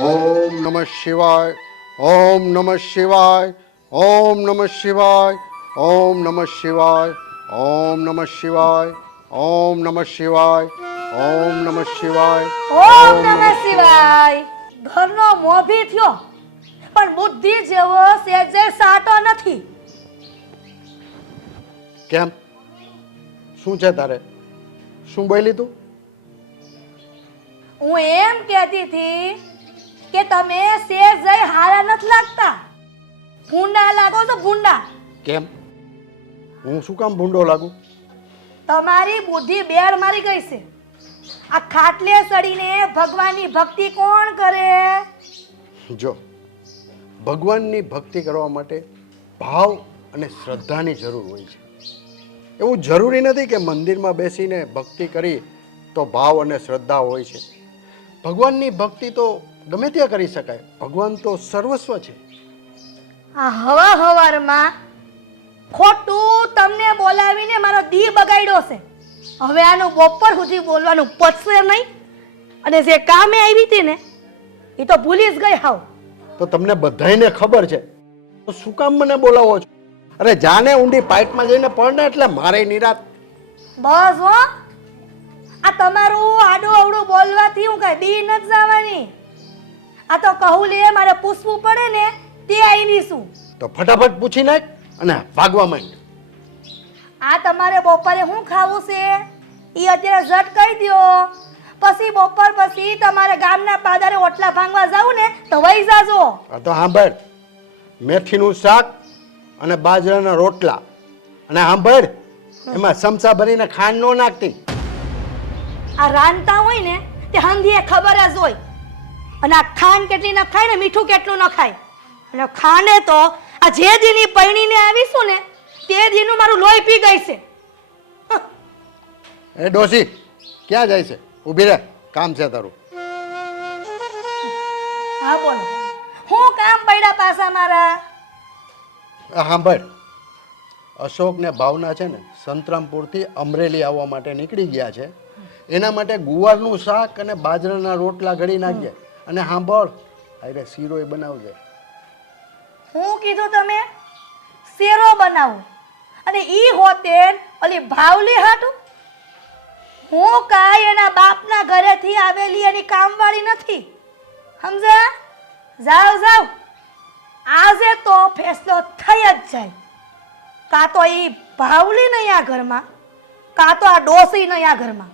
ઓમ નમઃ શિવાય. ઓમ નમઃ શિવાય. ઓમ નમઃ શિવાય. ઓમ નમઃ શિવાય. ઓમ નમઃ શિવાય. ઓમ નમઃ શિવાય. ઓમ નમઃ શિવાય. ઓમ નમઃ શિવાય. ઘરનો મોભી થયો પણ બુદ્ધિ જેવો સેજે સાટો નથી. કેમ? શું છે તારે? શું બોલી તું? હું એમ કહેતી હતી કે તમે સેજે હારા નથી લાગતા. ભૂંડા લાગો છો ભૂંડા. કેમ? હું શું કામ ભૂંડો લાગુ? તમારી બુદ્ધિ બેડ મારી ગઈ છે. આ ખાટલે સડીને ભગવાનની ભક્તિ કોણ કરે? જો, ભગવાનની ભક્તિ કરવા માટે ભાવ અને શ્રદ્ધાની જરૂર હોય છે. એવું જરૂરી નથી કે મંદિરમાં બેસીને ભક્તિ કરી તો ભાવ અને શ્રદ્ધા હોય છે. ભગવાનની ભક્તિ તો ગમે ત્યાં કરી શકાય. ભગવાન તો સર્વસ્વ છે. આ હવારમાં ખોટું તમને બોલાવીને મારો દી બગાડ્યો છે. હવે આનું બપોર સુધી બોલવાનું પચશે નહીં. અને જે કામે આવી હતી ને એ તો ભૂલી જ ગઈ હાવ. તો તમને બધાયને ખબર છે તો શું કામ મને બોલાવો છો? અરે જાને ઊંડી પાઇટમાં જઈને પડને એટલે મારે નિરાત. બસ હો, આ તમારું આડું અવડું બોલવાથી હું કઈ બી નથી જવાની. આ તો કહું લે મારે પૂછવું પડે ને તે આવી છું. તો ફટાફટ પૂછી નાખ અને ભાગવા માંડ. આ તમારે બપોરે શું ખાવું છે એ અત્યારે ઝટ કહી દો. પછી બપોર પછી તમારે ગામના પાદરે ઓટલા ભાંગવા જાવ ને તો વહી જાજો. આ તો સાંભળ, મેથીનું શાક અને બાજરાના રોટલા. અને સાંભળ, એમાં સમસા ભરીને ખાંડ નો નાખતી. આ રાંધતા હોય ને તે હંધીએ ખબર જ હોય. અને આ ખાંડ કેટલી ન ખાય ને મીઠું કેટલું ન ખાય. અને ખાંડે તો આ જે દીની પૈણીને આવીશું ને તે દીનું મારું લોહી પી ગઈ છે. એ ડોસી ક્યાં જાય છે? ઊભી રહે, કામ છે તારું. હા બોલો, હું કામ પડ્યા પાછા મારા? સાંભળ, અશોક ને ભાવના છે ને સંતરામપુરથી અમરેલી આવવા માટે નીકળી ગયા છે. એના માટે ગુવારનું શાક અને બાજરાના રોટલા ઘડી નાખજે. અને સાંભળ, અરે શીરોય બનાવજે. હું કીધું તમે? શેરો બનાવું અને ઈ હોતેન ઓલી ભાવલી હાટું? હું કાંઈ એના બાપના ઘરેથી આવેલી એની કામવાળી નથી, સમજ્યા? જાવ જાવ, આજે તો ફેસલો થઈ જ જાય. કાં તો ઈ ભાવલી નહીં આ ઘરમાં, કાં તો આ ડોસી નહીં આ ઘરમાં.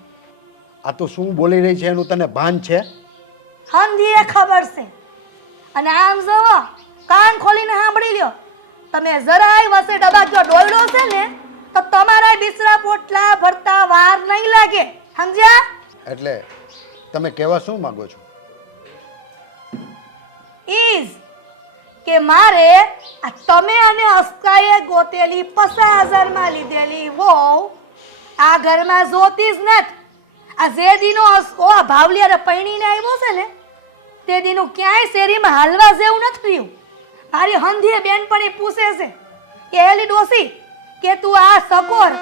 આ તો શું બોલી રહી છે એનું તને ભાન છે? હંધીએ ખબર છે. અને આમ જુઓ, કાન ખોલીને સાંભળી લ્યો. તમે જરાય વસે ડબાજો ડોયડો છે ને તો તમારા બિસરા પોટલા ભરતા વાર નહીં લાગે, સમજ્યા? એટલે તમે કહેવા શું માંગો છો? ઈઝ કે મારે આ તમે અને અસ્કાએ ગોતેલી 50,000 માં લીધેલી વહુ આ ઘરમાં જોતી જ નથી. આ જે દીનો અસ્કો આ ભાવલિયારે પૈણીને આવ્યો છે ને તે દીનું ક્યાંય શેરીમાં હાલવા જેવું નથી રહ્યું. મારી હંધીએ બેનપણી પૂછે છે કે એલી ડોસી કે તું આ સકોર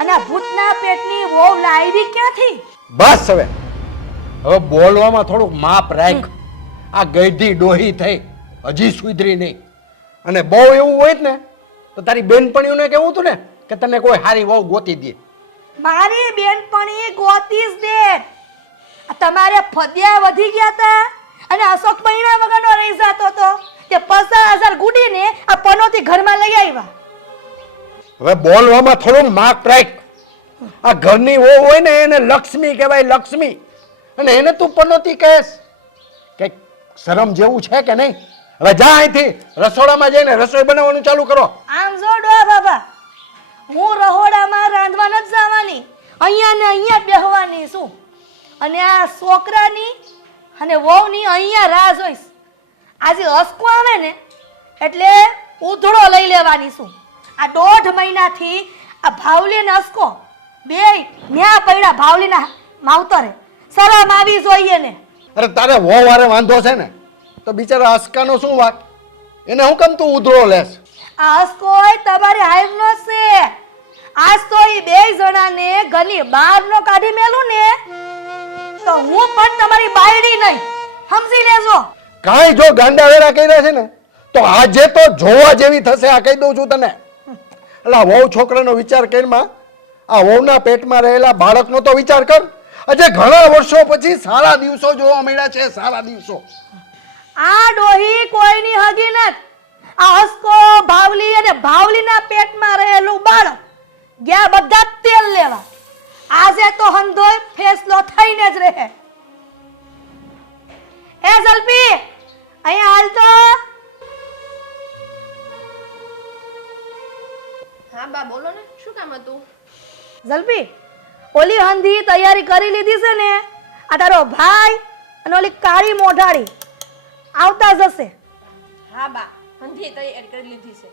અને આ ભૂતના પેટની વહુ લાવી ક્યાંથી? બસ હવે બોલવામાં થોડુંક માપ રાખ. આ ગઈઢી ડોહી થઈ, હજી સુધરી નહીં. અને બહુ એવું હોય ને તો તારી બેનપણીઓને કેવું હતું ને કે તને કોઈ હારી વહુ ગોતી દે. મારી બેનપણી ગોતી જ દે. તમારે ફદ્યા વધી ગયા હતા અને અશોક મહિના વગરનો રહી જતો હતો તે 50,000 ગુડીને આ પનોતી ઘરમાં લઈ આવ્યા. હવે બોલવામાં થોડું માપ રાખ. આ ઘરની વહુ હોય ને એને લક્ષ્મી કહેવાય, લક્ષ્મી. અને એને તું પનોતી કહેશ? કઈક શરમ જેવું છે કે નહીં? હવે જા અહીંથી, રસોડામાં જઈને રસોઈ બનાવવાનું ચાલુ કરો. આમ જોડો બાબા, હું રહોડામાં રાંધવા નથી જવાની, અહીંયા ને અહીંયા બેહવાની છું. અને આ છોકરાની અને વહુની અહીંયા રાહ જોઈશ. આજે અસકો આવે ને એટલે ઉધડો લઈ લેવાની છું. આ 1.5 મહિનાથી આ ભાવલી ને અસકો બે ન્યા પડ્યા ભાવલીના માવતરે. શરમ આવી જોઈએ ને. અરે તારે વહુ વારે વાંધો છે ને તો બિચારા અસકાનો શું વાત? એને હું કેમ તું ઉધળો લેસ? આ અસકો તમારી હાઈવનો છે. આજ તો એ બે જણાને ઘરની બહાર નો કાઢી મેલું ને તો હું પણ તમારી બાયડી નહીં, સમજી લેજો. કાંઈ જો ગાંડા વેરા કર્યા છે ને તો આજે તો જોવા જેવી થશે, આ કહી દઉં છું તને. એટલે વહુ છોકરાનો વિચાર કરીમાં આ વહુના પેટમાં રહેલા બાળકનો તો વિચાર કર. આજે ઘણા વર્ષો પછી સારા દિવસો જોવા મળ્યા છે, સારા દિવસો. આ ડોહી કોઈની હગી નથી. આ હસકો ભાવલી અને ભાવલીના પેટમાં રહેલું બાળક ગયા બધા તેલ લેવા. આજે તો હંધોય ફેસલો થઈને જ રહે. એ જલ્પી અહીંયા હાલ તો. હા બા બોલો ને, શું કામ હતું? જલ્પી ઓલી હંધી તૈયારી કરી લીધી છે ને? આ તારો ભાઈ અને ઓલી કાળી મોઢાળી આવતા જશે. હા બા, હંધીએ તૈયારી કરી લીધી છે.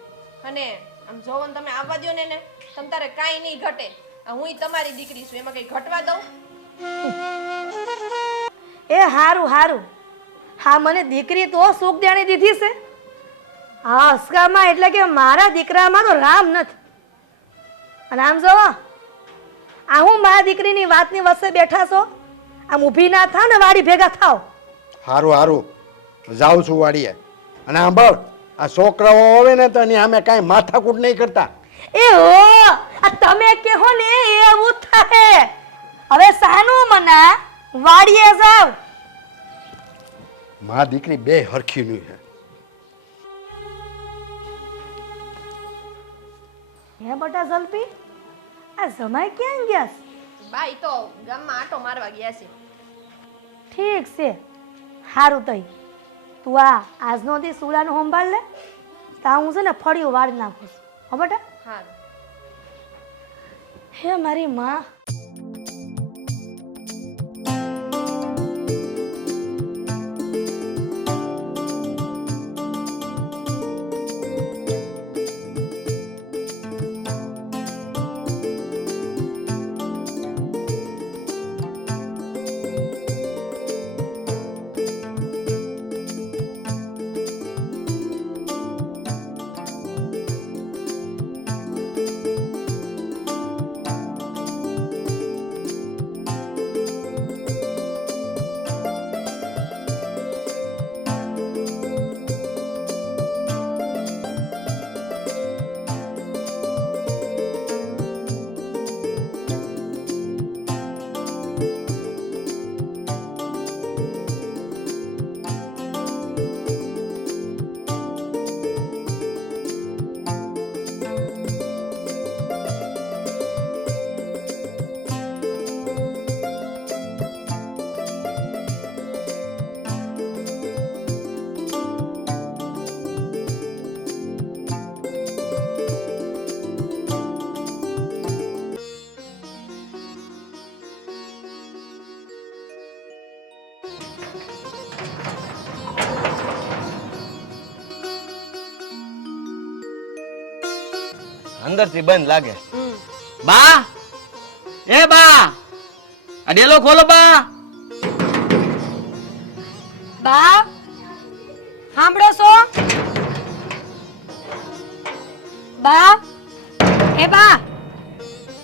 અને આમ જોવો ને તમે આવવા દ્યો ને તમ તારે કાંઈ નહીં ઘટે. હુંય તમારી દીકરી છું, એમાં કઈ ઘટવા દઉં? એ હારું હારું. હા મને દીકરી તો સુખ દેણી દીધી છે. હા હસકામાં એટલે કે મારા દીકરામાં તો રામ નથી. અને આમ જો આ હું મારા દીકરીની વાતની વચ્ચે બેઠા છો, આમ ઊભી ના થાવ ને વાડી ભેગા થાવ. હારું હારું, જાઉં છું વાડીએ. અને સાંભળ, આ છોકરાઓ આવે ને તો એની સામે કાંઈ માથાકૂટ નહીં કરતા. એ હો આ તમે કહો ને એવું થાય. હવે સાનું મના વાડીએ જાવ. મા દીકરી બે હરખી નહીં છે. હે બટા જલ્પી આ જમાઈ ક્યાં ગયા છે? બા ઈ તો ગામમાં આટો મારવા ગયા છે. ઠીક છે હારું તઈ તું આ આજનો દી સુલાનું સંભાળ લે. તા હું છે ને ફળિયું વાળી નાખું છું. હો બેટા. હા હે મારી માં. અંદરથી બંધ લાગે. બા, એ બા, આ ડેલો ખોલો બા. બા સાંભળો છો? બા એ બા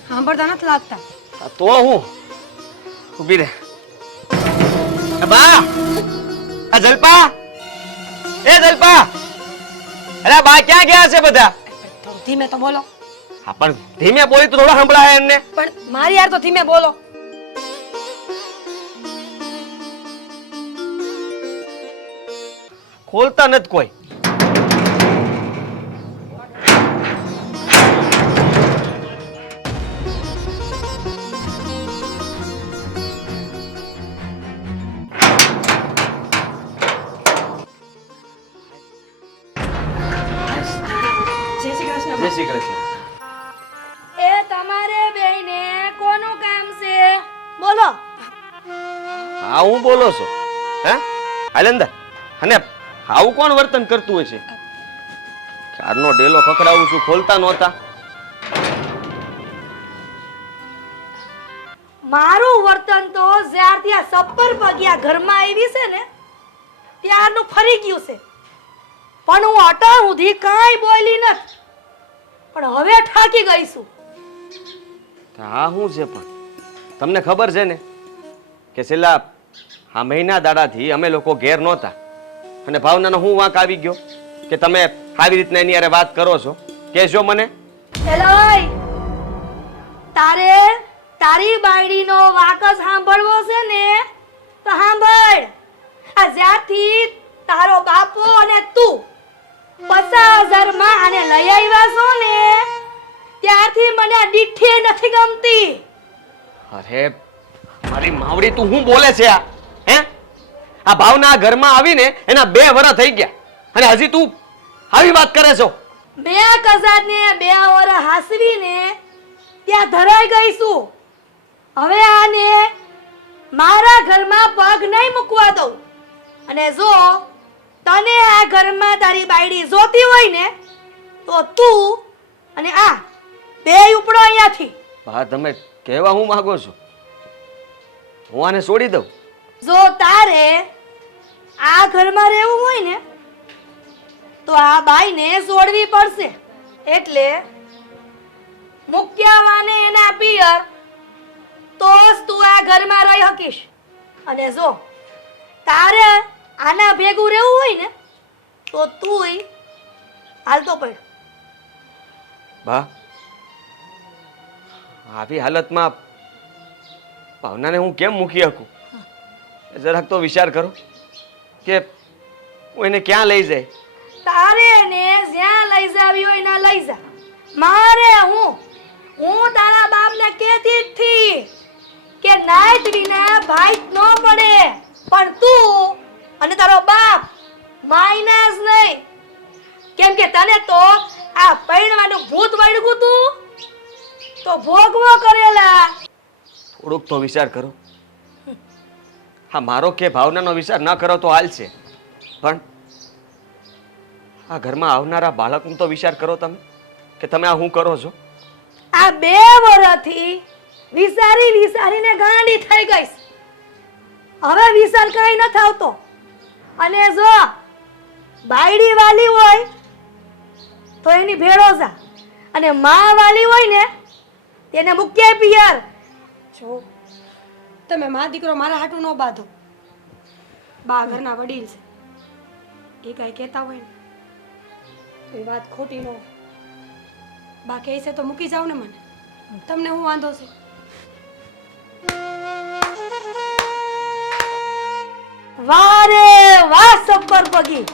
સાંભળતા નથી લાગતા. આ તો હું ઊભી રે. બા, આ જલપા, એ જલપા, અરે બા ક્યાં ગયા છે બધા? થોડું ધીમે તો બોલો. હા પણ ધીમે બોલી તો થોડા સંભળાય એમને. પણ મારી યાર તો ધીમે બોલો. ખોલતા નથી કોઈ. જય શ્રી કૃષ્ણ. જય શ્રી કૃષ્ણ. એ તમારે બેયને કોનું કામ છે બોલો? હા હું બોલો છો હે આલંદર. અને આવું કોણ વર્તન કરતું હોય છે? ક્યારનો ડેલો ખખડાવું છું, ખોલતા નહોતા. મારું વર્તન તો જ્યારથી આ સપ્પર પગ્યા ઘરમાં આવી છે ને ત્યારનું ફરી ગયું છે. પણ હું અટણ સુધી કાંઈ બોલી નથી. પણ હવે ઠાકી ગઈ છું. હા શું છે પણ તમને ખબર છે ને કે છેલ્લા આ મહિના દાડાથી અમે લોકો ઘેર નહોતા અને ભાવનાનો હું વાંક આવી ગયો કે તમે આવી રીતના એની હારે વાત કરો છો? કહેજો મને. એલોય તારે તારી બાયડીનો વાક જ સાંભળવો છે ને તો સાંભળ. આ જ્યાંથી તારો બાપો અને તું 50,000 માં આને લઈ આવ્યા છો ને ત્યારથી મને આ દીઠી નથી ગમતી. અરે મારી માવડી, તું શું બોલે છે આ? હે, આ ભાવના આ ઘરમાં આવીને એના 2 વર્ષ થઈ ગયા અને હજી તું આવી વાત કરે છો? મેં કઝાને 2 વર્ષ હાસવીને ત્યાં ધરાઈ ગઈ છું. હવે આને મારા ઘરમાં પગ નહીં મૂકવા દઉં. અને જો તને આ ઘરમાં તારી બાયડી જોતી હોય ને તો તું અને આ બે ઉપડો અહીંયાથી. હા, તમે કહેવા હું માંગો છો? હું આને છોડી દઉં? જો તારે આ ઘરમાં રહેવું હોય ને તો આ બાઈને છોડવી પડશે. એટલે મુક્યાવાને એના પિયર તો જ તું આ ઘરમાં રહી શકીશ. અને જો તારે આના ભેગું રહેવું હોય ને તો તુંય હાલતો પડ. બા, આવી હાલતમાં ભાવનાને હું કેમ મૂકી શકું? જરાક તો વિચાર કરો કે હું એને ક્યાં લઈ જાય. તારે એને જ્યાં લઈ જાવી હોય ના લઈ જા. મારે હું તારા બાપને કહેતી જ થી કે નાઈટ વિના ભાઈ ન પડે. પણ તું અને તારો બાપ માઇનસ નહીં. કેમ કે તને તો આ પૈણવાનું ભૂત વળગું તું તો ભોગવો કરેલા. થોડુંક તો વિચાર કરો. હા, મારો કે ભાવનાનો વિચાર ન કરો તો હાલશે, પણ આ ઘરમાં આવનારા બાળકનો તો વિચાર કરો તમે કે તમે આ શું કરો છો? આ 2 વર્ષથી વિચારીને ગાંડી થઈ ગઈશ. હવે વિચાર કઈ ન આવતો. અને જો બાયડી વાલી હોય તો એની ભેળો જા અને માં વાલી હોય ને તેને મુક્કે પિયર. જો તમે મા દીકરો મારા હાટું ન બાંધો. બા ઘરના વડીલ છે, એ કાંઈ કહેતા હોય ને તો એ વાત ખોટી ન હોય. બા કહે છે તો મૂકી જાવ ને મને, તમને હું વાંધો છે? વારે વાહ સબ્બર પગી,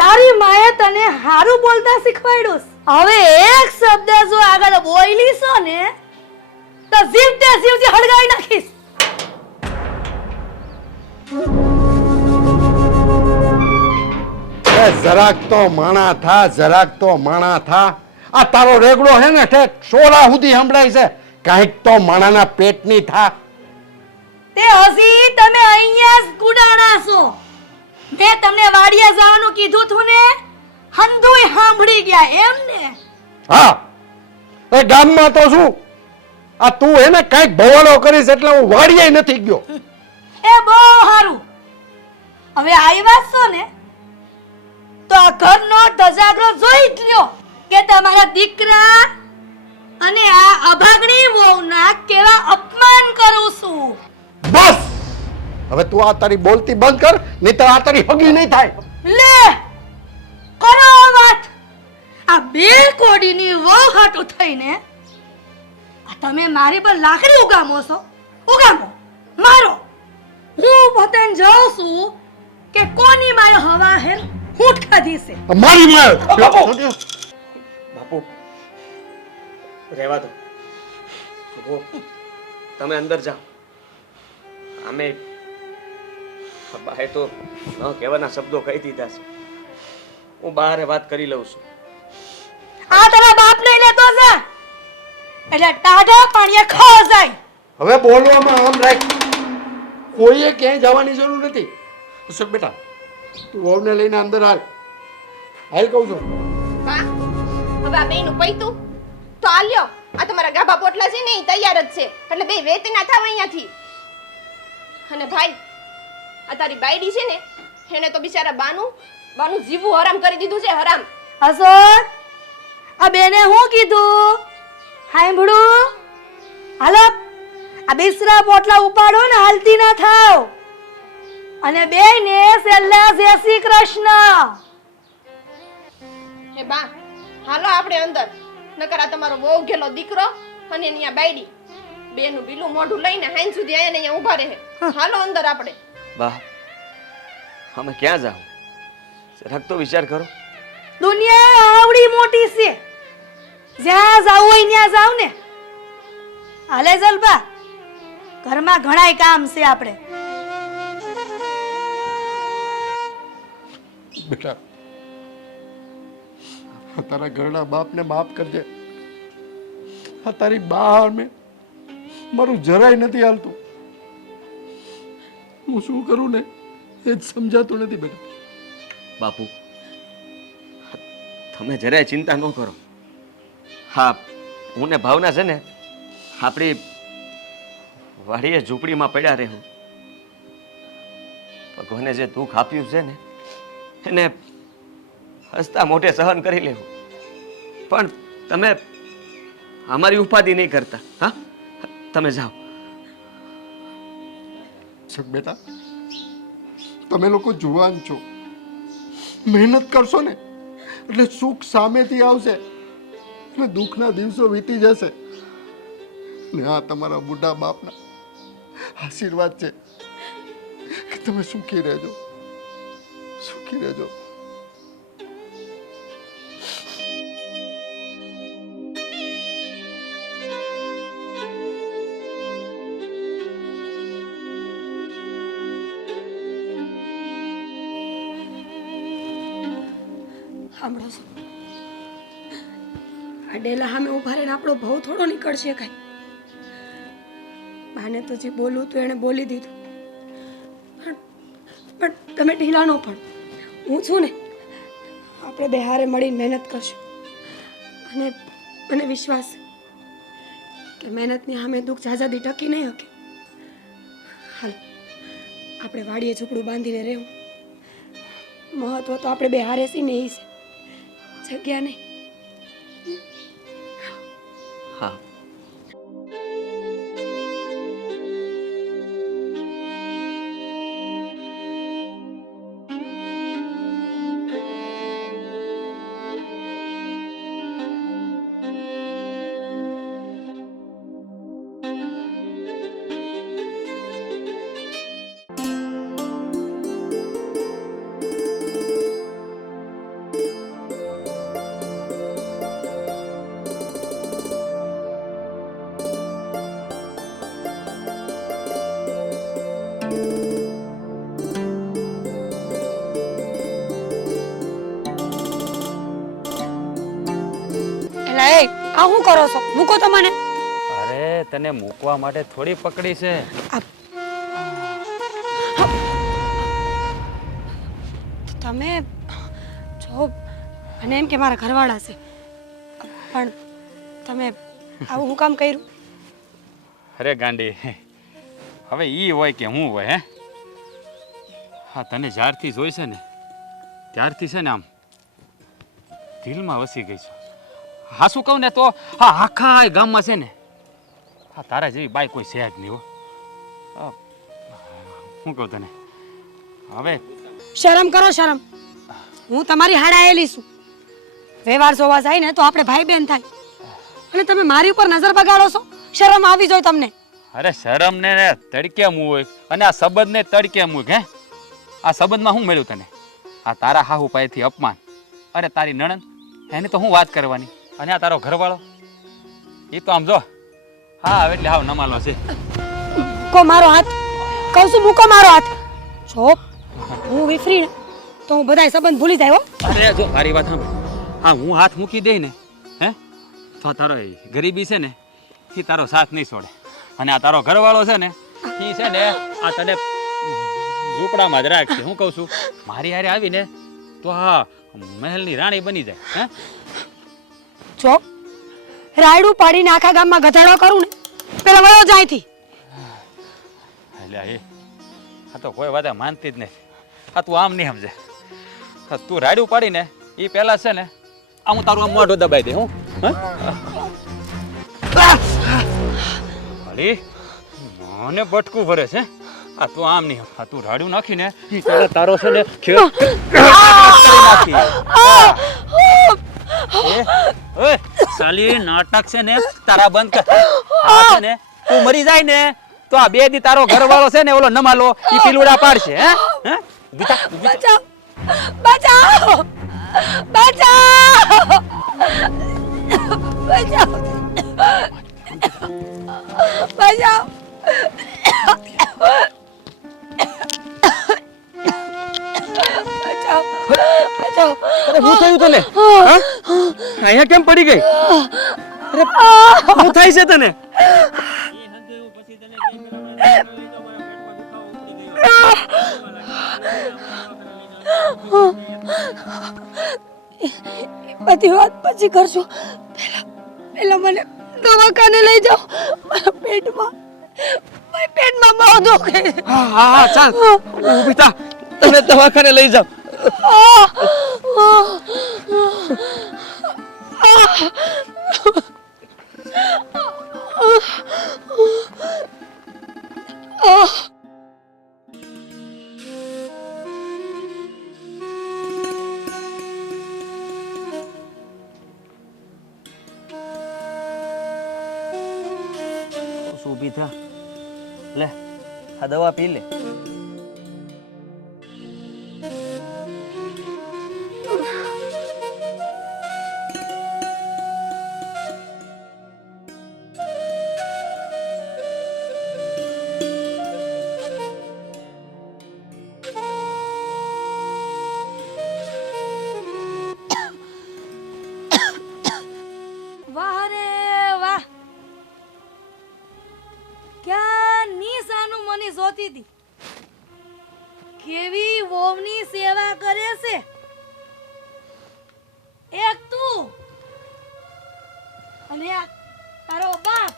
તારી માએ તને હારું બોલતા શીખવાડ્યું. હવે એક શબ્દ જો આગળ બોલી છો ને તો જીવતે જીવતી હળગાવી નાખીશ. જરાક તો માણા થા, જરાક તો માણા થા. આ તારો રેગડો હે ને ઠેક સોરા સુધી સંભળાય છે. કાંઈક તો માણાના પેટની થા. તે હજી તમે અહીંયા જ ગુડાણા છો. મેં તમને વાડિયા જવાનું કીધું તું ને, હંધુય સાંભળી ગયા એમ ને? હા, એ ગામમાં તો શું આ તું હે ને કાંઈક ભવાડો કરીશ એટલે હું વાડિયાય નથી ગયો. એ બહુ સારું. હવે આવ્યા છો ને તો આ ઘરનો ધજાગરો જોઈ જ લ્યો કે તમારા દીકરા અને આ અભાગણી વહુના કેવા અપમાન કરું છું. બસ હવે તું આ તારી બોલતી બંધ કર, નહીંતર આ તારી હગી નહીં થાય. લે કરો વાત. આ 2 કોડીની વહુ હાટુ થઈને આ તમે મારી પર લાકડી ઉગામો છો. ઉગામો મારો. હું પોતાને જાઉં છું કે કોની માય હવા હે હું ખાધી છે. મારી માર બાપુ, રહેવા દો. જુઓ, તમે અંદર જાઓ. અમે બાએ તો ન કહેવાના શબ્દો કહી દીધા છે. હું બહાર વાત કરી લઉં છું. આ તારા બાપ ને લેતો જા એટલે ટાઢા પાણીએ ખા જાય. હવે બોલવામાં આમ રાખ. કોઈએ ક્યાંય જવાની જરૂર નથી. અશોક બેટા, તું વહુને લઈને અંદર હાલ. હાલ કહું છું. બા, હવે આ બેયનું પૈતું તો આ લ્યો. આ તમારા ગાભા પોટલા છે ને એ તૈયાર જ છે, એટલે બે વેતી ના થાવ અહીંયાથી. અને ભાઈ, આ તારી બાયડી છે ને એને તો બિચારા બાનું જીવવું હરામ કરી દીધું છે. હરામ. અશોક, આ બેને હું કીધું સાંભળું? હાલો, આ બિસરા પોટલા ઉપાડો ને હાલતી ના થાવ. અને બેયને છેલ્લે જય શ્રી કૃષ્ણ. હે બા હાલો આપણે અંદર નકર આ તમારો બહુ ગેલો દીકરો અને એની આ બાયડી બેનું બીલું મોઢું લઈને હાઈન સુધી આયા ને અહીંયા ઊભા રહે. હાલો અંદર આપણે. બા અમે ક્યાં જાઉં જરાક તો વિચાર કરો. દુનિયા આવડી મોટી છે, જ્યાં જાવ હોય ત્યાં જાવ ને. હાલે જલબા, ઘરમાં ઘણાય કામ છે આપણે. બેટા આ તારા ઘરના બાપને માફ કરજે. આ તારી બહાર મેં મારું જરાય નથી હાલતું. હું શું કરું ને એ જ સમજાતું નથી બેટા. બાપુ તમે જરાય ચિંતા ન કરો. હા હું ને ભાવના છે ને આપણી વાડીએ ઝૂંપડીમાં પડ્યા રહેવું. ભગવાને જે દુઃખ આપ્યું છે ને એને હસતા મોઢે સહન કરી લેવું. પણ તમે અમારી ઉપાધિ નહીં કરતા. હા તમે જાઓ. બેટા તમે લોકો જુવાન છો, મહેનત કરશો ને એટલે સુખ સામેથી આવશે અને દુઃખના દિવસો વીતી જશે. ને આ તમારા બુઢા બાપના આશીર્વાદ છે કે તમે સુખી રહેજો, સુખી રહેજો. સાંભળો છો, આ ડેલા સામે ઉભા રહીને આપણો ભાવ થોડો નીકળશે કાંઈ. બાને તો જે બોલવું તો એણે બોલી દીધું, પણ તમે ઢીલા ન પણ. હું છું ને, આપણે બે હારે મળીને મહેનત કરશું. અને મને વિશ્વાસ છે કે મહેનતની સામે દુઃખ ઝાઝાદી ટકી નહીં શકે. હાલ આપણે વાડીએ ઝૂંપડું બાંધીને રહેવું. મહત્વ તો આપણે બે હારે છીએ ને એ છે, જગ્યા નહીં. હા આ શું કરો છો? મૂકો તો મને. અરે તને મૂકવા માટે થોડી પકડી છે. તમે જો મને એમ કે મારા ઘરવાળા છે, પણ તમે આવું હું કામ કર્યું? અરે ગાંડી, હવે ઈ હોય કે હું હોય હે? હા તને જ્યારથી જોઈ છે ને ત્યારથી છે ને આમ દિલમાં વસી ગઈ છે. હા શું કહું ને તો હા આખા ગામમાં છે ને હા તારા જેવી બાઈ કોઈ છે જ નહીં હો. શું કહું તને હવે? શરમ કરો, શરમ. હું તમારી હાડાયેલી છું. વ્યવહાર જોવા જાય ને તો આપણે ભાઈ બહેન થાય, અને તમે મારી ઉપર નજર બગાડો છો. શરમ આવી જોઈએ તમને. અરે શરમ ને તડકે મૂક અને આ સંબંધને તડકે મૂક. હે આ સંબંધમાં શું મળ્યું તને? આ તારા હાહુ પાસેથી અપમાન, અરે તારી નણંદ એની તો હું વાત કરવાની, અને આ તારો ઘરવાળો એ તો આમ જો હા એટલે હાવ નમાલો છે. મૂકો મારો હાથ, કહું છું મૂકો મારો હાથ. જો હું વિફરી ને તો હું બધાય સંબંધ ભૂલી જાય હો. અરે જો મારી વાત સાંભળ, હા હું હાથ મૂકી દઈ ને હે તો તારો એ ગરીબી છે ને એ તારો સાથ નહીં છોડે, અને આ તારો ઘરવાળો છે ને એ છે ને આ તને ઝૂંપડામાં જ રાખશે. હું કહું છું મારી હારે આવીને તો હા મહેલની રાણી બની જાય. હે જો રાયડું પાડીને આખા ગામમાં ગધાડો કરું ને પેલા વયો જાય થી. એટલે એ આ તો કોઈ વાત માનતી જ નથી. આ તું આમ નહીં સમજે. તું રાયડું પાડીને એ પહેલા છે ને આ હું તારું આમ મોઢું દબાઈ દે. હું અલી મને બટકું ભરે છે. આ તો આમ નહીં, આ તું રાડ્યું નાખીને ઈ તારે તારો છે ને ખેલ કરી નાખી. ઓય સાલી નાટક છે ને તારા બંધ કર. આ છે ને તું મરી જાય ને તો આ 2 દી તારો ઘરવાળો છે ને ઓલો નમાલો ઈ પીલુડા પાડશે. હે હે ઊભી થા, ઊભી થા. બચાવો બચાવો બચાવો બચાવો બચાવો. અરે શું થયું તને? હા? અહીંયા કેમ પડી ગઈ? અરે શું થાય છે તને? બધી વાત પછી કરશું. પહેલા મને દવાખાને લઈ જાઓ. મારા પેટમાં બહુ દુખે છે. હા હા હા ચાલ ઊભી થા, તને દવાખાને લઈ જાવ. ઊભી થા, લે આ દવા પી લે. વાહ રે વાહ, ક્યાંની સાનું મને જોતી હતી. કેવી વહુની સેવા કરે છે. એક તું અને આ તારો બાપ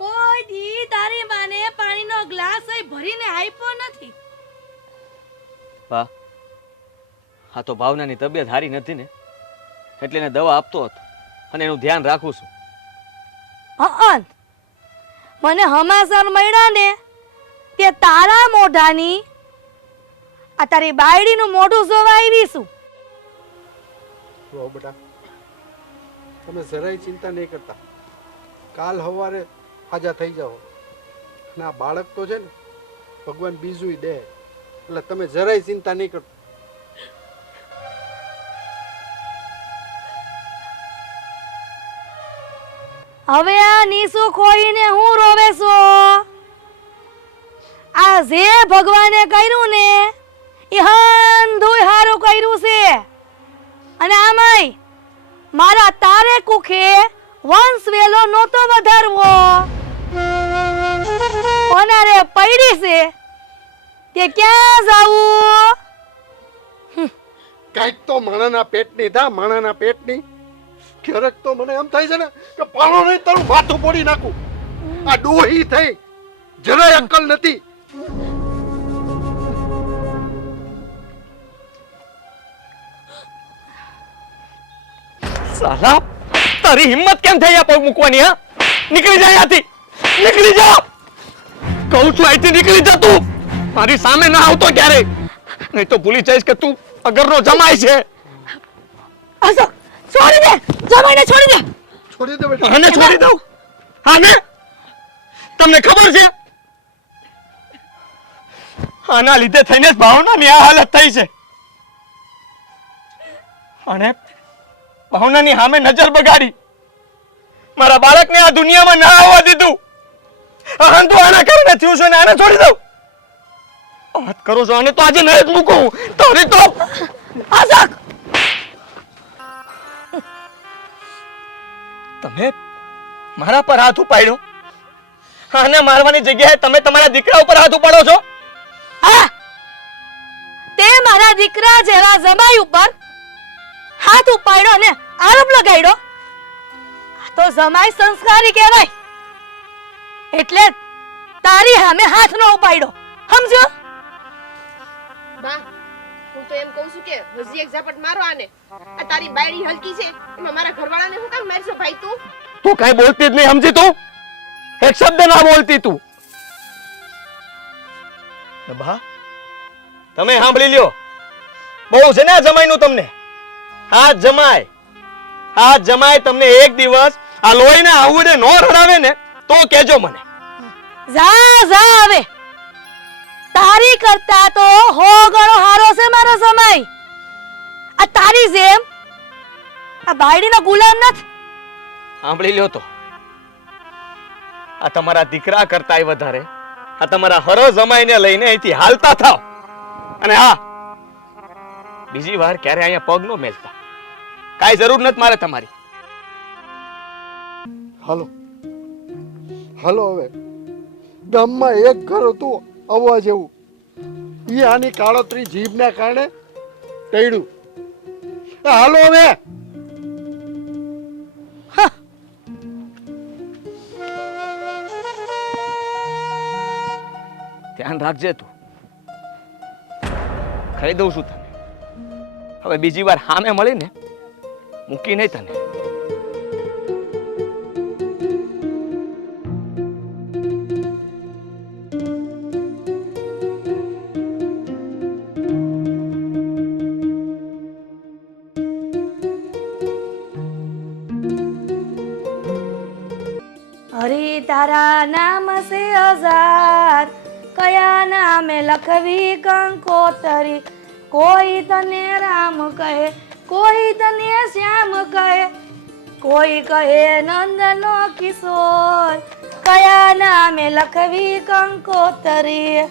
કોઈ દી તારી માને પાણીનો ગ્લાસ ભરીને આપ્યો નથી. વાહ, આ તો ભાવનાની તબિયત સારી નથી ને, એટલે એને દવા આપતો હતો અને એનું ધ્યાન રાખું છું. મને હમાસર મળ્યા ને તે તારા મોઢાની આ તારી બાયડીનું મોઢું જોવા આવીશું. જો બેટા, તમે જરાય ચિંતા નહીં કરતા. કાલ સવારે હાજા થઈ જાઓ. અને આ બાળક તો છે ને ભગવાન બીજું દે, એટલે તમે જરાય ચિંતા નહીં કરતા. હવે આ નીસુ ખોઈને હું રોવે છો? આ જે ભગવાને કર્યું ને એ હંધુય હારું કર્યું છે. અને આમાંય મારા તારે કુખે વંશ વેલો નહોતો વધારવો. ઓનારે પડી છે તે ક્યાં જાવું? કાંઈક તો માણાના પેટની થા, માણાના પેટની. ક્યારેક તો મને એમ થાય છે ને કે પાણો નહીં તારું માથું ફોડી નાખું. આ ડોહી થઈ, જરાય અક્કલ નથી. સાલા, તારી હિંમત કેમ થઈ આ પગ મૂકવાની? હા, નીકળી જા અહીંયાથી, નીકળી જા. કહું છું અહીંથી નીકળી જા તું. મારી સામે ના આવતો ક્યારે, નહીં તો ભૂલી જઈશ કે તું અગરનો જમાય છે. અશોક, છોડી દે, જમાઈને છોડી દે. છોડી દે બેટા. આને છોડી દઉં? આને? તમને ખબર છે આના લીધે થઈને જ ભાવનાની આ હાલત થઈ છે. અને ભાવનાની સામે નજર બગાડી, મારા બાળકને આ દુનિયામાં ના આવવા દીધું. તો આના કારણે થયું છે ને આને છોડી દઉં? વાત કરો છો, આને તો આજે નહીં જ મૂકું. તારી તો અશોક, તમે મારા પર હાથ ઉપાડ્યો, આને મારવાની જગ્યાએ તમે તમારા દીકરા ઉપર હાથ ઉપાડો છો. હા, તે મારા દીકરા જેવા જમાઈ ઉપર હાથ ઉપાડ્યો અને આરોપ લગાડ્યો. આ તો જમાઈ સંસ્કારી કહેવાય. એટલે તારી સામે હાથ નો ઉપાડ્યો, સમજો? બા, હું તો એમ કહું છું કે હજી એક ઝાપટ મારો આને. આ તારી બાયડી હલકી છે, એમાં મારા ઘરવાળાને હું કામ મારશો ભાઈ તું? તું કઈ બોલતી જ નહીં, સમજી? તું એક શબ્દ ના બોલતી તું. બા તમે સાંભળી લ્યો, બહુ છે ને આ જમાઈનું તમને. આ જમાઈ તમને એક દિવસ આ લોહીને આવડે નો રડાવે ને તો કેજો મને. જા હવે તારી કરતા તો હો ગણો હારો છે મારો સમય. આ તારી જેમ આ બાયડીનો ગુલામ નથી. સાંભળી લ્યો તો, આ તમારા દીકરા કરતાય વધારે આ તમારા હર જમાઈને લઈને અહીંથી હાલતા થાવ. અને હા, બીજી વાર ક્યારે અહીંયા પગ નો મેલતા. કાઈ જરૂર નથી મારે તમારી. હાલો હાલો, હવે ગામમાં એક ઘર હતું આવવા જેવું, એ આની કાળોતરી જીભના કારણે ટળ્યું. હાલો હવે. ધ્યાન રાખજે તું, કહી દઉં છું તને. હવે બીજી વાર સામે મળીને મૂકી નહીં તને. હરી તારા નામ સે હજાર, કયા નામે લખવી કંકોતરી. કોઈ તને રામ કહે, કોઈ તને શ્યામ કહે, કોઈ કહે નંદનો કિશોર. કયા નામે લખવી કંકોતરી.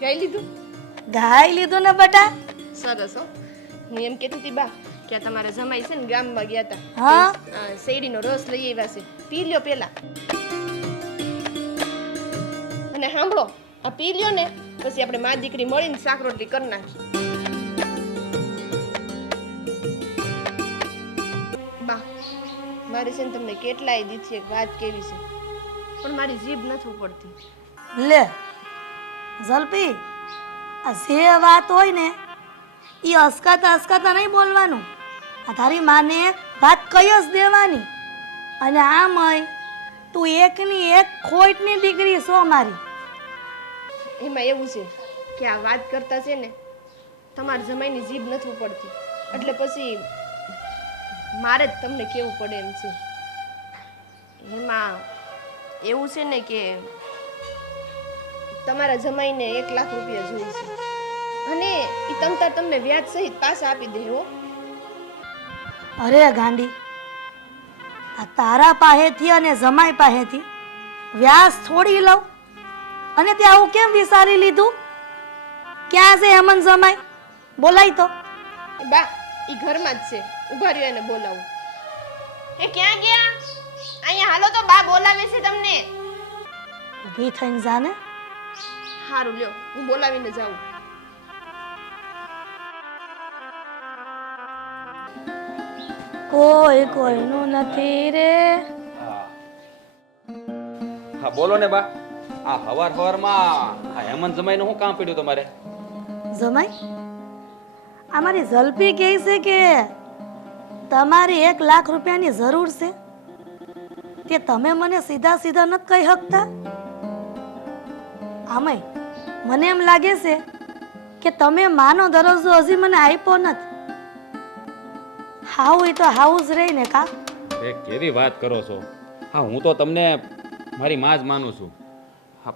ગાઈ લીધું? ગાઈ લીધું ને બટા. સરસ હો. હું એમ કહેતી હતી બા કે આ તમારા જમાઈ છે ને ગામમાં ગયા હતા. હા શેરડીનો રસ લઈ આવ્યા છે, પી લ્યો પેલા. અને સાંભળો, આ પી લ્યો ને પછી આપણે મા દીકરી મળીને શાક રોટલી કરી નાખી. બા મારે છે ને તમને કેટલાય દીથી એક વાત કેવી છે, પણ મારી જીભ નથી ઉપડતી. લે જલપી, આ જે વાત હોય ને એ અસકાતા નહીં બોલવાનું. આ તારી માને વાત કઈ જ દેવાની. અને આમય તું એકની એક ખોટની દીકરી છો મારી. એમાં એવું છે કે આ વાત કરતા છે ને તમારા જમાઈની જીભ નથી ઉપડતી, એટલે પછી મારે જ તમને કેવું પડે એમ છે. એમાં એવું છે ને કે તમારા જમાઈને 1 લાખ રૂપિયા જોઈએ છે, અને એ તમતાર તમને વ્યાજ સહિત પાછા આપી દે. હો અરે ગાંડી, આ તારા પાસેથી અને જમાઈ પાસેથી વ્યાસ છોડી લઉં અને તે આવું કેમ વિચારી લીધું? ક્યાં છે હેમન જમાઈ? બોલાય તો. બા ઈ ઘરમાં જ છે, ઉભા રહ્યો એને બોલાવું. એ ક્યાં ગયા? અહીંયા હાલો તો, બા બોલાવે છે તમને. ઊભી થઈને જાને. હારું લ્યો, હું બોલાવીને જાઉં. કોઈ કોઈનું નથી રે. હા બોલો ને બા. આ હવારમાં આ હેમંત જમાઈનું શું કામ પડ્યું તમારે? જમાઈ, અમારી ઝલપી કહે છે કે તમારે 1 લાખ રૂપિયાની જરૂર છે. તે તમે મને સીધા સીધા નથી કહી શકતા? આમય મને એમ લાગે છે કે તમે માનો દરજ્જો હજી મને આપ્યો નથી. હાવ એ તો હાવ જ રહી ને કા. એ કેવી વાત કરો છો? હા હું તો તમને મારી માં જ માનું છું. હા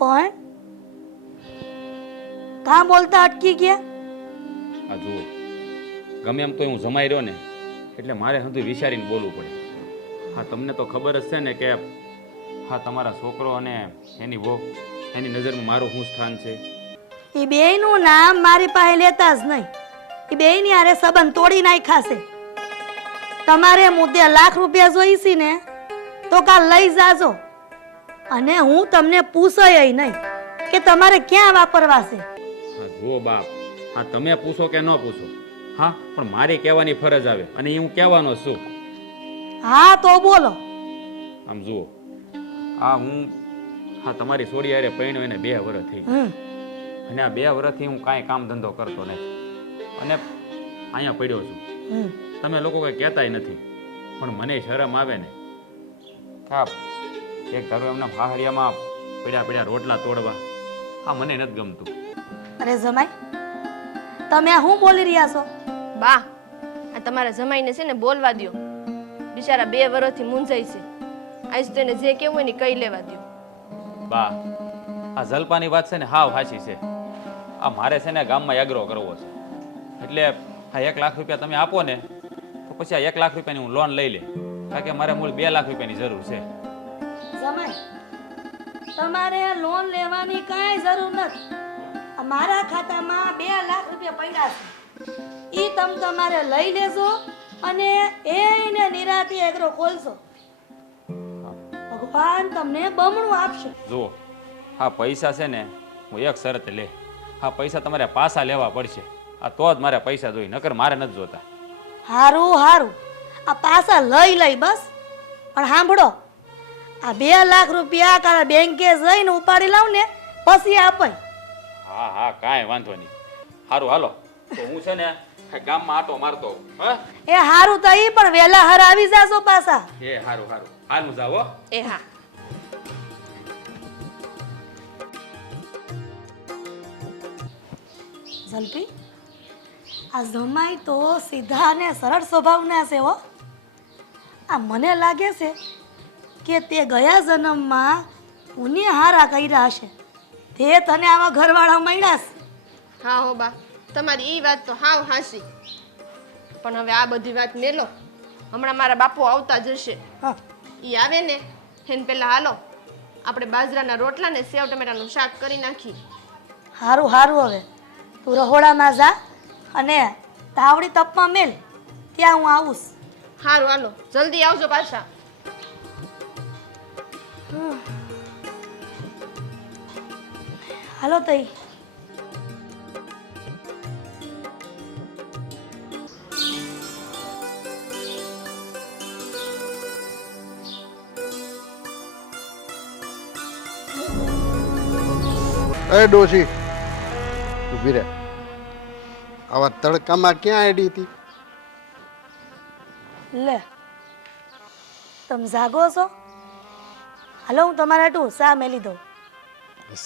પણ કાં બોલતા અટકી ગયા? આ જુઓ, ગમે એમ તો હું જમાઈ રહ્યો ને એટલે મારે હંધું વિચારીને બોલવું પડે. હા તમને તો ખબર જ છે ને કે હા તમારા છોકરો અને એની વહુ, એની નજરમાં મારું શું સ્થાન છે. એ બેયનું નામ મારી પાસે લેતા જ નહીં. એ બેયની હારે સંબંધ તોડી નાખ્યા છે. તમારે મુદ્દે 1 લાખ રૂપિયા જોઈશી ને તો કાલ લઈ જાજો, અને હું તમને પૂછાય નહીં કે તમારે ક્યાં વાપરવા છે. હા જુઓ બાપ, હા તમે પૂછો કે ન પૂછો, હા પણ મારી કહેવાની ફરજ આવે અને એ હું કહેવાનો છું. હા તો બોલો. આમ જુઓ, હા તમારી સોડી હારે પરણ્યો એને 2 વર્ષ થઈ ગયા. અને આ 2 વર્ષથી હું કાંઈ કામ ધંધો કરતો નથી અને અહીંયા પડ્યો છું. તમે લોકો કંઈ કહેતાય નથી, પણ મને શરમ આવે ને. હા એક ધારો એમના હાહરિયામાં પડ્યા પડ્યા રોટલા તોડવા આ મને નથી ગમતું. અરે જમાઈ, તમે આ શું બોલી રહ્યા છો? બા, આ તમારા જમાઈને છે ને બોલવા દ્યો. બિચારા 2 વર્ષથી મૂંઝાય છે. આજ તો એને જે કેવું હોય ને કહી લેવા દ્યો. બા, આ જલપાની વાત છે ને હાવ હાચી છે. આ મારે છે ને ગામમાં એગ્રો કરવો છે, એટલે આ 1 લાખ રૂપિયા તમે આપો ને તો પછી આ 1 લાખ રૂપિયાની હું લોન લઈ લે, કારણ કે મારે મૂળ 2 લાખ રૂપિયાની જરૂર છે. જમાઈ, તમારે લોન લેવાની કાંઈ જરૂર નથી. મારા ખાતામાં 2 લાખ રૂપિયા પડ્યા છે. ઈ તમે તમારે લઈ લેજો અને એને નિરાંતે એગ્રો ખોલશો. ભગવાન તમને બમણું આપશે. જુઓ, આ પૈસા છે ને હું એક શરત લે, આ પૈસા તમારે પાછા લેવા પડશે. આ તો જ મારે પૈસા જોઈ, નકર મારે નથી જોતા. હારું હારું, આ પાછા લઈ બસ. પણ સાંભળો, આ 2 લાખ રૂપિયા કાલે બેંકે જઈને ઉપાડી લાવ ને પછી આપાય. હા હા, કાંઈ વાંધો નહીં. સારું, હાલો તો હું છે ને ગામમાં આટો મારતો હોઉં. હા, એ હારું તો ઈ પણ વેલા હર આવી જાશો પાછા. એ સારું સારું, હાલ હું જાઉં હો. એ હા. જલ્પી, આ જમાઈ તો સીધા અને સરળ સ્વભાવના છે હો. આ મને લાગે છે કે તે ગયા જન્મમાં પુણ્ય હારા કર્યા હશે, તે તને આવા ઘરવાળા મળ્યા છે. હા હો બા, તમારી ઈ વાત તો હાવ હાસી. પણ હવે આ બધી વાત મેલો. હમણાં મારા બાપુ આવતા જશે. હા, ઈ આવે ને એને પહેલા હાલો આપણે બાજરાના રોટલા ને સેવ ટમેટાનું શાક કરી નાખી. હારું હારું, હવે તું રહોડામાં જા અને તાવડી તપમાં મેલ, ત્યાં હું આવું. હારું, હાલો જલ્દી આવજો પાછા. હાલો તઈ. એ ડોશી ઊભી રહે. આવા તડકામાં ક્યાં આડી હતી? લે, તમે જાગો છો? હાલો હું તમારા હાટુ સા મેલી દઉં.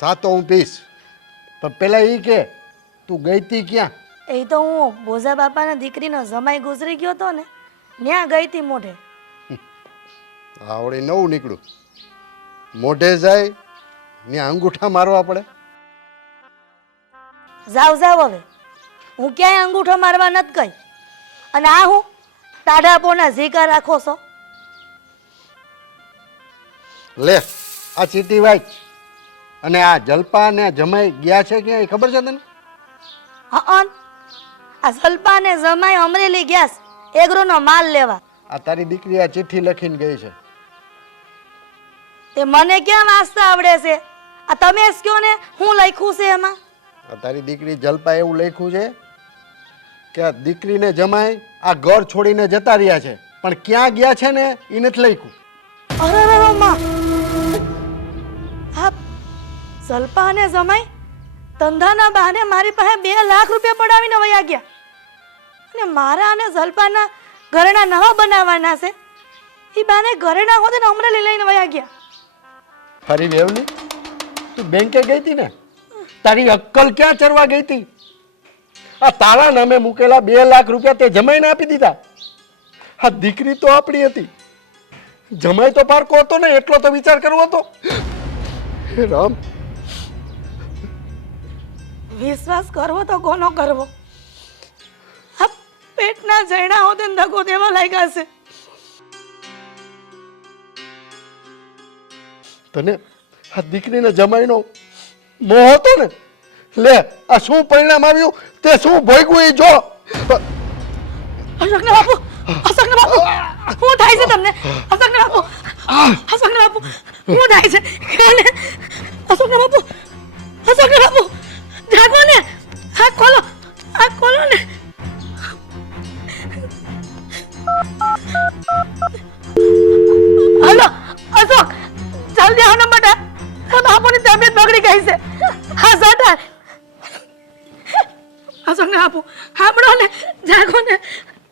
સાતો હું પીશ, પણ પેલા ઈ કે તું ગઈ તી ક્યાં? એ તો હું બોઝા બાપાના દીકરીનો જમાઈ ગુજરી ગયો તો ને, ત્યાં ગઈ હતી મોઢે. આવડે નવું નીકળ્યું. મોઢે જાય ને અંગૂઠા મારવા પડે. જાવ હવે, હું ક્યાંય અંગૂઠો મારવા નથી ગઈ. અને આ હું તાઢાપોના ઝીકા રાખો છો? લે આ ચીટી વાંચ. અને આ જલપા ને જમાઈ ગયા છે ક્યાં એ ખબર છે તને? હઅન, આ જલપા ને જમાઈ અમરેલી ગયા છે એગ્રોનો માલ લેવા. આ તારી દીકરી આ ચિઠ્ઠી લખીને ગઈ છે. તે મને ક્યાં વાંચતા આવડે છે? આ તમે જ કયો ને હું લખ્યું છે એમાં? આ તારી દીકરી જલપા એવું લખ્યું છે કે આ દીકરીને જમાઈ આ ઘર છોડીને જતા રહ્યા છે, પણ ક્યાં ગયા છે ને એ નથી લખ્યું. અરે માં, આ જલપા અને જમાઈ ધંધાના બહાને મારી પાસે 2 લાખ રૂપિયા પડાવીને વયા ગયા. અને મારા અને જલપાના ઘરેણા નવા બનાવવાના છે, એ બાને ઘરેણા હોતે ને અમરેલી લઈને વયા ગયા. ફરી વેવલી, તું બેંકે ગઈ હતી ને? તારી અક્કલ ક્યાં ચરવા ગઈ હતી? આ તારા નામે મૂકેલા 2 લાખ રૂપિયા તે જમાઈને આપી દીધા. આ દીકરી તો આપણી હતી, જમાઈ તો પારકો હતો ને, એટલો તો વિચાર કરવો હતો. હે રામ, વિશ્વાસ કરવો તો કોનો કરવો? આ પેટના જૈણા હોતે ને દગો દેવા લાગ્યા છે. તને આ દીકરીને જમાઈનો મોહ હતો ને? લે આ શું પરિણામ આવ્યું તે શું ભોગવું એ જો. અશોકના બાપુ, અશોકના બાપુ, શું થાય છે તમને? અશોકના બાપુ, અશોકના બાપુ, શું થાય છે? અશોકના બાપુ, અશોકના બાપુ, જાગો ને, આંખ ખોલો ને. હલો અશોક, જલ્દી આવો ને બેટા, બાપુની તબિયત બગડી ગઈ છે. હા સાટા અશોકને બાપુ, સાંભળો ને, જાગો ને,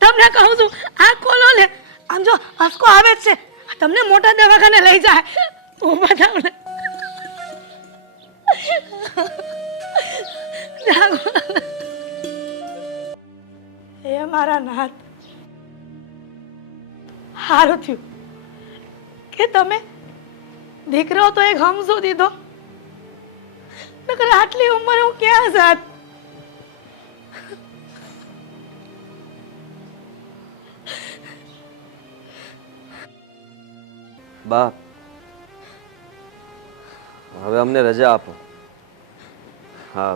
તમને કહું છું, આંખ ખોલો ને. આમ જો હસકો આવે જ છે, તમને મોટા દવાખાને લઈ જાય. ઊભા થાવ ને. હે મારા નાથ, સારું થયું કે તમે દીકરો તો એક હમસો દીધો, નકર આટલી ઉંમર હું ક્યાં જાત. બા, હવે અમને રજા આપો. હા,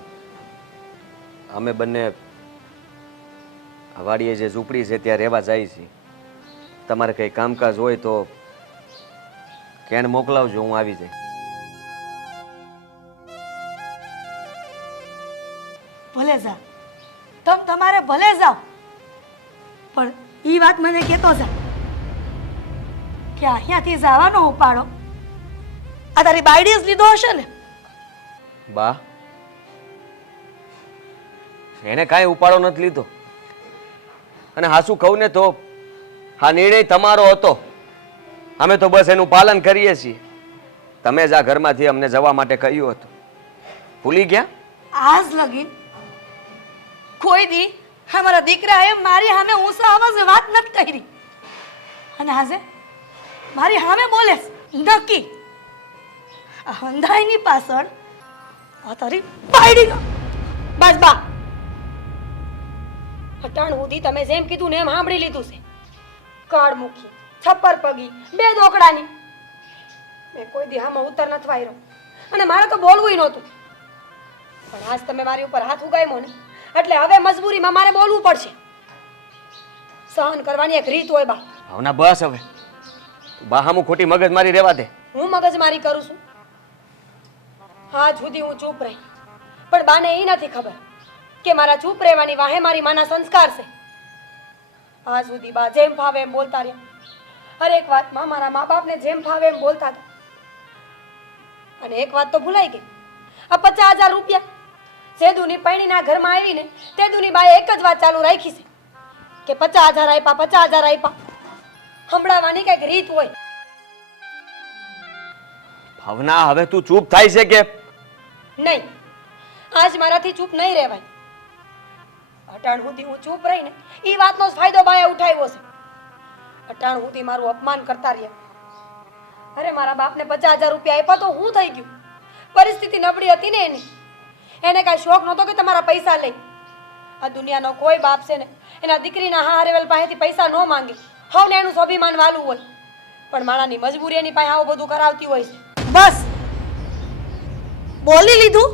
અમે બંને વાડીએ જે ઝૂંપડી છે ત્યાં રહેવા જાય છીએ. તમારે કંઈ કામકાજ હોય તો કેણ મોકલાવજો, હું આવી જાય. ભલે જા, તમ તમારે ભલે જાઓ, પણ ઈ વાત મને કહેતો જા કે અહીંયાથી જવાનો ઉપાડો આ તારી બાયડી જ લીધો હશે ને. બા, એને કાંઈ ઉપાડો નથી લીધો. અને હાસું કહું ને તો આ નિર્ણય તમારો હતો. અમે તો બસ એનું પાલન કરીએ છીએ. તમે જ આ ઘરમાંથી અમને જવા માટે કહ્યું હતું, ભૂલી ગયા? આજ લગી કોઈ દી અમારા દીકરાએ મારી સામે ઊંચા અવાજે વાત નથી કરી, અને આજે મારી સામે બોલે છે. નક્કી આ હંધાઈની પાછળ આ તારી બાયડીનો. બસ બા, અટાણ સુધી તમે જેમ કીધું ને એમ સાંભળી લીધું છે. કાળ મૂકી, છપ્પર પગી, બે દોકડાની. મેં કોઈ દી આમાં ઉત્તર નથી વાયરો, અને મારે તો બોલવું નહોતું. પણ આજ તમે મારી ઉપર હાથ ઉગામ્યો ને, એટલે હવે મજબૂરીમાં મારે બોલવું પડશે. સહન કરવાની એક રીત હોય બા. ભાવના, બસ હવે. બા, હામું ખોટી મગજમારી રહેવા દે. હું મગજમારી કરું છું? આજ સુધી હું ચૂપ રહી, પણ બાને એ નથી ખબર કે મારા ચૂપ રહેવાની વાહે મારી માના સંસ્કાર છે. આજ સુધી બા જેમ ફાવે એમ બોલતા રહ્યા. હરેક વાતમાં મારા મા બાપને જેમ ફાવે એમ બોલતા હતા. અને એક વાત તો ભૂલાઈ ગઈ, આ 50,000 રૂપિયા સેદુની પૈણીના ઘરમાં આવીને તેદુની બાએ એક જ વાત ચાલુ રાખી છે કે 50,000 આપ્યા, 50,000 આપ્યા. સંભળાવવાની કઈક રીત હોય. ભાવના, હવે તું ચૂપ થાય છે કે નહીં? આજ મારાથી ચૂપ નહીં રહેવાય. અટાણ સુધી હું ચૂપ રહીને એ વાતનો જ ફાયદો બાએ ઉઠાવ્યો છે. અટાણ સુધી મારું અપમાન કરતા રહ્યા. અરે મારા બાપને 50,000 રૂપિયા આપ્યા તો હું થઈ ગયું? પરિસ્થિતિ નબળી હતી ને એની. એને કાંઈ શોખ નહોતો કે તમારા પૈસા લઈ. આ દુનિયાનો કોઈ બાપ છે ને એના દીકરીના હારેવેલ પાસેથી પૈસા ન માંગે. હવને એનું સ્વાભિમાન વાલું હોય, પણ માણાની મજબૂરી એની પાસે આવું બધું કરાવતી હોય છે. બસ બોલી લીધું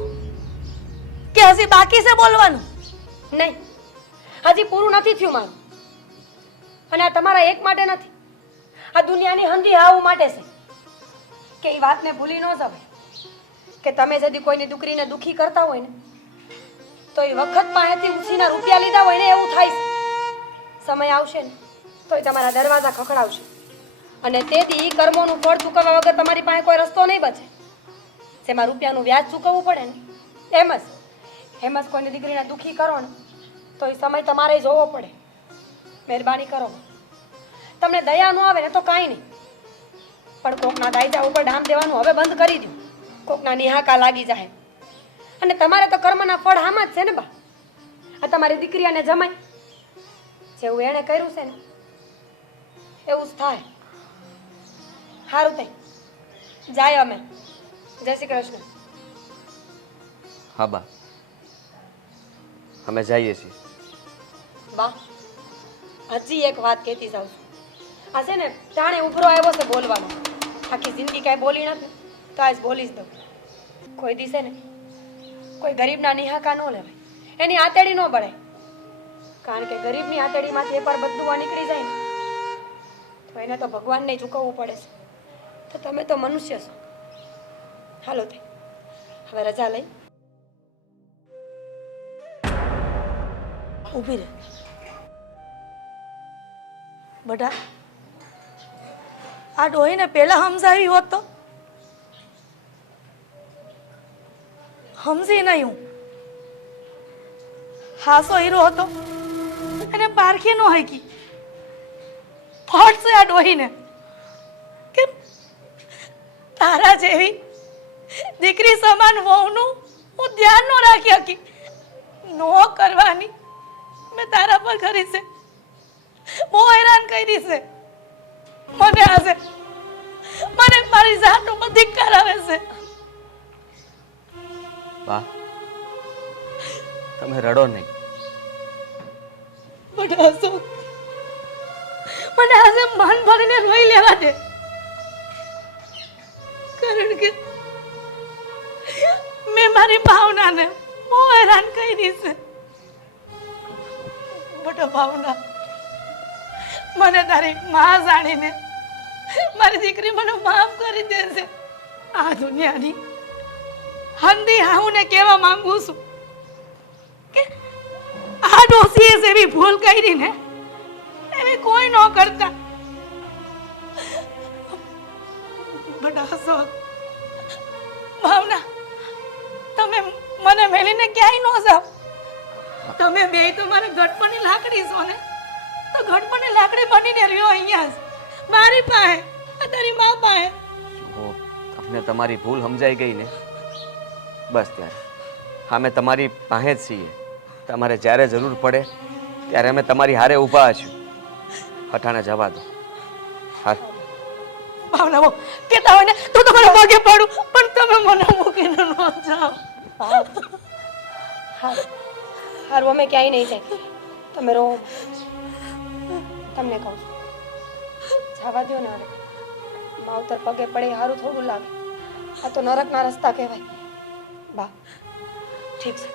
કે હજી બાકી છે બોલવાનું? નહીં, હજી પૂરું નથી થયું મારું. અને આ તમારા એક માટે નથી, આ દુનિયાની હંધી હાવું માટે છે. કે એ વાતને ભૂલી ન જવાય કે તમે ଯଦି કોઈની દીકરીને દુખી કરતા હોય ને, તો એ વખત પાસેથી ઉછીના રૂપિયા લીધા હોય ને એવું થાય છે. સમય આવશે ને તો એ તમારા દરવાજા ખખડાવશે, અને તે દી કર્મોનું ફળ ચૂકવવા વગર તમારી પાસે કોઈ રસ્તો નહીં બચે. જેમાં રૂપિયાનું વ્યાજ ચૂકવવું પડે ને, એમ જ કોઈની દીકરીને દુખી કરો ને તો એ સમય તમારે જોવો પડે. મહેરબાની કરો, તમને દયા ન આવે ને તો કાંઈ નહીં, પણ કોકના દાયજા ઉપર ડામ દેવાનું હવે બંધ કરી દો. કોકના નિહાકા લાગી જાય, અને તમારે તો કર્મના ફળ આમાં જ છે ને બા. આ તમારી દીકરી અને જમાઈ જેવું એણે કર્યું છે ને એવું જ થાય. સારું થાય, જાય અમે. જય શ્રી કૃષ્ણ. હા બા, અમે જઈએ છીએ. બા, હજી એક વાત કહેતી જાઉં છું. આ છે ને જાણે ઉભરો આવ્યો છે બોલવાનો. આખી જિંદગી કાંઈ બોલી નથી, તો આજ બોલી જ દઉં. કોઈ દિવસે ને કોઈ ગરીબના નિહાકા ન લેવાય, એની આતેડી ન બળે. કારણ કે ગરીબની આતેડીમાંથી એકવાર બદલુવા નીકળી જાય ને તો એને તો ભગવાનને ચૂકવવું પડે છે. તો તમે તો મનુષ્ય છો. હાલો તે હવે રજા લઈ. ઊભી રહે બટા. આ ડોહીને પહેલા સમજાવી હોત તો સમજી નહીં. હું હાસો હીરો હતો, એને પારખી ન હાકી. ફોટ છે આ ડોહીને. કેમ તારા જેવી દીકરી સમાન વહુનું હું ધ્યાન ન રાખી શકી. નો કરવાની મેં તારા પર કરી છે. બહુ હેરાન કરી છે મને. આજે મને મારી જાત ઉપર ધિક્કાર આવે છે. બા તમે રડો નહીં. મને અશોક, મને આજે મન ભરીને રોઈ લેવા દે. કારણ કે મેં મારી ભાવનાને બહુ હેરાન કરી છે. બટા ભાવના, મને તારી માં જાણીને મારી દીકરી મને માફ કરી દેશે. આ દુનિયાની હંધી હું ને કહેવા માંગુ છું કે આ ડોસીએ એવી ભૂલ કરી ને એવી કોઈ ન કરતા. બટા અશોક, ભાવના, તમે મને મેલીને ક્યાંય ન જાઓ. તમે બે તો મારા ગટપણની લાકડી છો ને, તો ગટપણની લાકડી બનીને રહ્યો અહીંયા જ મારી પાસે, તારી મા પાસે. જો તમને તમારી ભૂલ સમજાઈ ગઈ ને, બસ ત્યારે અમે તમારી પાસે જ છીએ. તમારે જ્યારે જરૂર પડે ત્યારે અમે તમારી હારે ઊભા હશું. હઠાણે જવા દો. હા ભાવના, બહુ કહેતા હોય ને તો તમારે પગે પડું, પણ તમે મને મૂકીને ન જાઓ. હારું, અમે ક્યાંય નહીં જાય. તમે રહો. તમને કહું છું, જવા દો ને હવે. માવતર પગે પડે એ સારું થોડું લાગે. આ તો નરકના રસ્તા કહેવાય. બા ઠીક છે,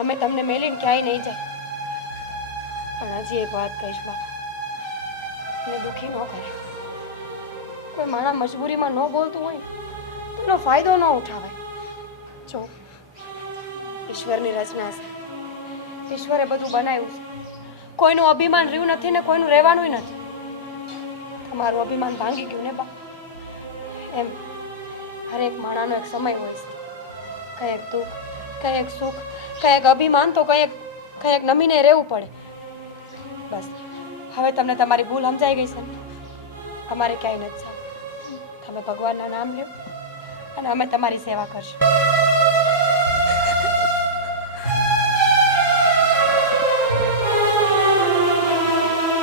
અમે તમને મેલીને ક્યાંય નહીં જાય. પણ હજી એક વાત કહીશ બા, ને દુઃખી ન કરે. કોઈ માણસ મજબૂરીમાં ન બોલતું હોય તો એનો ફાયદો ન ઉઠાવાય. જો ઈશ્વરની રચના છે, ઈશ્વરે બધું બનાવ્યું છે. કોઈનું અભિમાન રહ્યું નથી ને કોઈનું રહેવાનું નથી. તમારું અભિમાન ભાંગી ગયું ને બા. એમ હરેક માણાનો એક સમય હોય છે. કંઈક દુઃખ, કંઈક સુખ, કંઈક અભિમાન તો કંઈક નમીને રહેવું પડે. બસ હવે તમને તમારી ભૂલ સમજાઈ ગઈ છે ને, અમારે ક્યાંય નથી જવું. તમે ભગવાનના નામ લ્યો અને અમે તમારી સેવા કરશું.